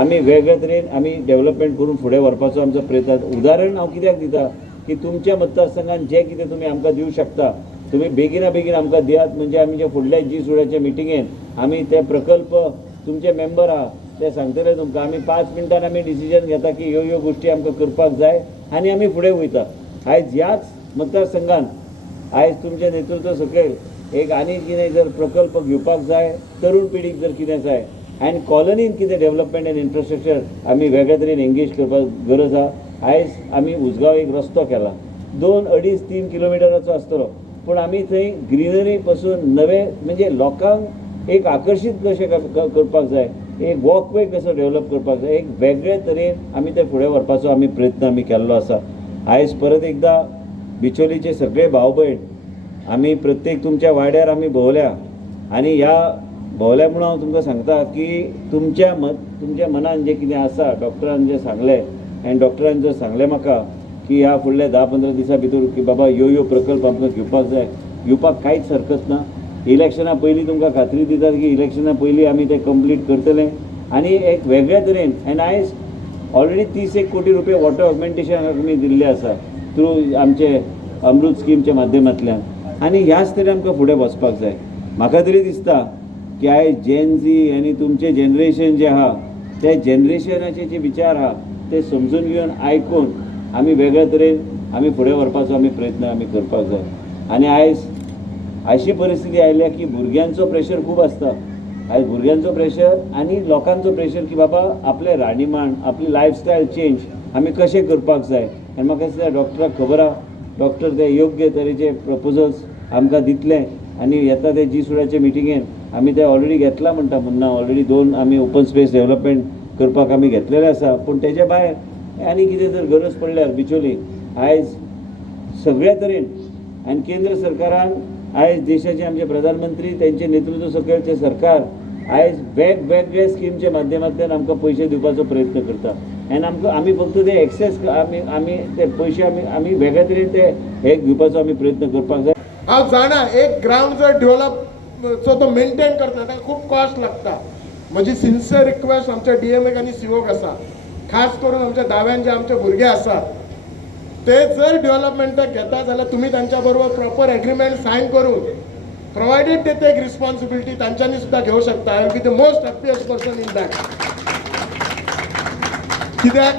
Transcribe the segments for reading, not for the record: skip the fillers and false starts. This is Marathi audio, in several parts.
आमी वेगळे तरेन आमी डेव्हलपमेंट करून फुडें व्हरपाचो आमचो प्रयत्न. उदाहरण हांव कित्याक दिता की तुमच्या मतदारसंघात जे कितें तुमी आमकां दिवंक शकता तुमी बेगिना बेगीन आमकां दियात, म्हणजे आमी जे फुडल्या G16च्या मिटिंगेन आमी ते प्रकल्प तुमचे मेंबर आहा ते सांगतले तुमकां. आमी 5 मिनटान आमी डिसिजन घेता की ह्यो ह्यो गोश्टी आमकां करपाक जाय आनी आमी फुडें वयता. आयज ह्याच मतदारसंघान आयज तुमचे नेतृत्व सकयल एक आनी कितें जर प्रकल्प घेवपाक जाय, तरुण पिढीक जर कितें जाय आनी कॉलनीन कितें डेव्हलपमेंट एंड इन्फ्रास्ट्रक्चर आमी वेगळ्या तरेन एंगेज करपाक गरज आहा. आयज आमी उजगांव एक रस्तो केला 2-2.5-3 किलोमिटराचो आसतलो, पूण आमी थंय ग्रीनरी पासून नवे म्हणजे लोकांक एक आकर्शीत कशें करपाक जाय, एक वॉकवे कसो डेव्हलप करपाक जाय, एक वेगळे तरेन आमी ते फुडें व्हरपाचो आमी प्रयत्न आमी केल्लो आसा. आयज परत एकदा बिचोलीचे सगळे भाव भयण आमी प्रत्येक तुमच्या वाड्यार आमी भोंवल्या आनी ह्या भोंवल्या म्हणून हांव तुमकां सांगता की तुमच्या मनान जें कितें आसा डॉक्टरान जें सांगलें आनी डॉक्टरान जर सांगलें म्हाका की ह्या फुडल्या 10-15 दिसां भितर की बाबा ह्यो प्रकल्प आमकां घेवपाक जाय, घेवपाक कांयच हरकत ना. इलेक्शना पयलीं तुमकां खात्री दितात की इलेक्शना पयलीं आमी तें कंप्लीट करतले आनी एक वेगळ्या तरेन. आनी आयज ऑलरेडी 31 कोटी रुपया वॉटर ऑगमेंटेशन आमी दिल्ले आसा थ्रू आमचे अमृत स्कीमच्या माध्यमांतल्यान, आनी ह्याच तरेन आमकां फुडें वचपाक जाय. म्हाका तरी दिसता की आयज जेन झी आनी तुमचें जनरेशन जें आहा त्या जनरेशनाचे जे विचार आहा ते समजून घेवन आयकून आमी वेगळ्या तरेन आमी फुडें व्हरपाचो आमी प्रयत्न आमी करपाक जाय. आनी आयज अशी परिस्थिती आयल्या की भुरग्यांचो प्रेशर खूब आसता. आयज भुरग्यांचो प्रेशर आनी लोकांचो प्रेशर की बाबा आपले राहणीमान आपली लायफस्टायल चेंज आमी कशें करपाक जाय. आनी म्हाका दिसता डॉक्टराक खबर आहा, डॉक्टर ते योग्य तरेचे प्रपोजल्स आमकां दितले आनी येता ते G16चे मिटिंगेन आमी ते ऑलरेडी घेतला म्हणटा मुन्ना. ऑलरेडी 2 आमी ओपन स्पेस डेव्हलपमेंट करपाक आमी घेतलेले आसा. पूण तेच्या भायर आनी कितें जर गरज पडल्यार बिचोली आयज सगळ्या तरेन आनी केंद्र सरकारान आयज देशाचे आमचे प्रधानमंत्री तेंचे नेतृत्व सकयलचे सरकार आयज वेगवेगळे स्कीमच्या माध्यमांतल्यान आमकां पयशे दिवपाचो प्रयत्न करता. आनी आमी फक्त ते एक्सेस आमी ते पयशे आमी वेगळ्या तरेन ते हे घेवपाचो आमी प्रयत्न करपाक जाय. हांव जाणा एक ग्राउंड जर डेव्हलप तो मेंटेन करता ताका खूब कॉस्ट लागता. म्हजी सिन्सियर रिक्वेस्ट आमच्या DMAक आनी COक आसा, खास करून आमच्या दाव्यान जे आमचे भुरगे आसात ते जर डेव्हलपमेंटाक घेता जाल्यार तुमी तांच्या बरोबर प्रॉपर एग्रीमेंट सायन करून प्रोवायडेड ते टेक रिस्पॉन्सिबिलिटी तांच्यांनी सुद्धा घेवं शकता. I will be the most happiest person in that. कित्याक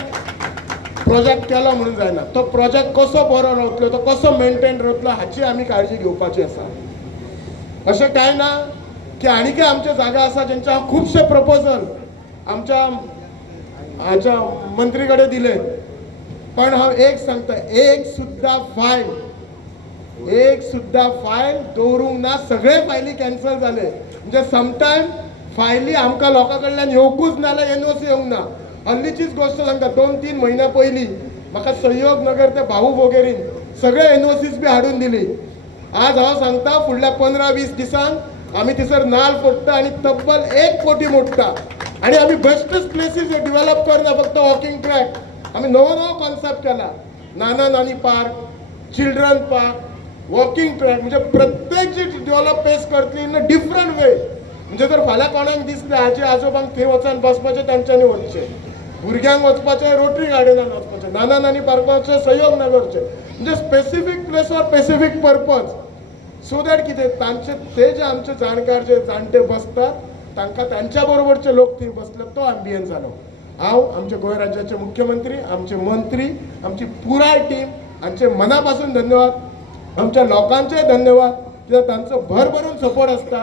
प्रोजेक्ट केलो म्हणून जायना, तो प्रोजेक्ट कसो बरो रावतलो, तो कसो मेंटेन रावतलो हाची आमी काळजी घेवपाची आसा. अशें कांय ना की आनीकय आमचे जागा आसा जेंचे हांव खुबशे प्रपोजल आमच्या हाच्या मंत्री कडेन दिले, पण हांव एक सांगता, एक सुद्धा फायल दवरूंक ना. सगळे फायली कॅन्सल जाले. म्हणजे समटायम फायली आमकां लोकां कडल्यान येवंकूच ना जाल्यार NOC येवंक ना. हल्लीचीच गोष्ट सांगता, 2-3 म्हयन्या पयलीं म्हाका सहयोग नगर ते भाऊ भोगेरीन सगळे NOCs बी हाडून दिली. आज हांव सांगता फुडल्या 15-20 दिसान आमी थंयसर नाल्ल फोडटा आनी तब्बल 1 कोटी मोडटा. आनी आमी बेस्टच प्लेसीस डेव्हलप करना, फक्त वॉकिंग ट्रॅक. आमी नवो कॉन्सेप्ट केला, नाना नानी park, children park, walking track. म्हणजे प्रत्येक जी डेव्हलप पेस करतली इन अ डिफरंट वे. म्हणजे जर फाल्यां कोणाक दिसलें आजी आजोबांक थंय वचून बसपाचें तांच्यांनी वचचें, भुरग्यांक वचपाचें रोटरी गार्डनान वचपाचें, नाना नानी पार्काचें सहयोग नगरचें. म्हणजे specific place for specific purpose, so that कितें तांचे ते जे आमचे जाणकार जे जाणटे बसतात तांकां तांच्या बरोबरचे लोक थंय बसले, तो अँबियन्स जालो. हांव आमचे गोंय राज्याचे मुख्यमंत्री, आमचे मंत्री, आमची पुराय टीम हांचे मना पासून धन्यवाद. आमच्या लोकांचे धन्यवाद कित्याक तांचो भरभरून सपोर्ट आसता.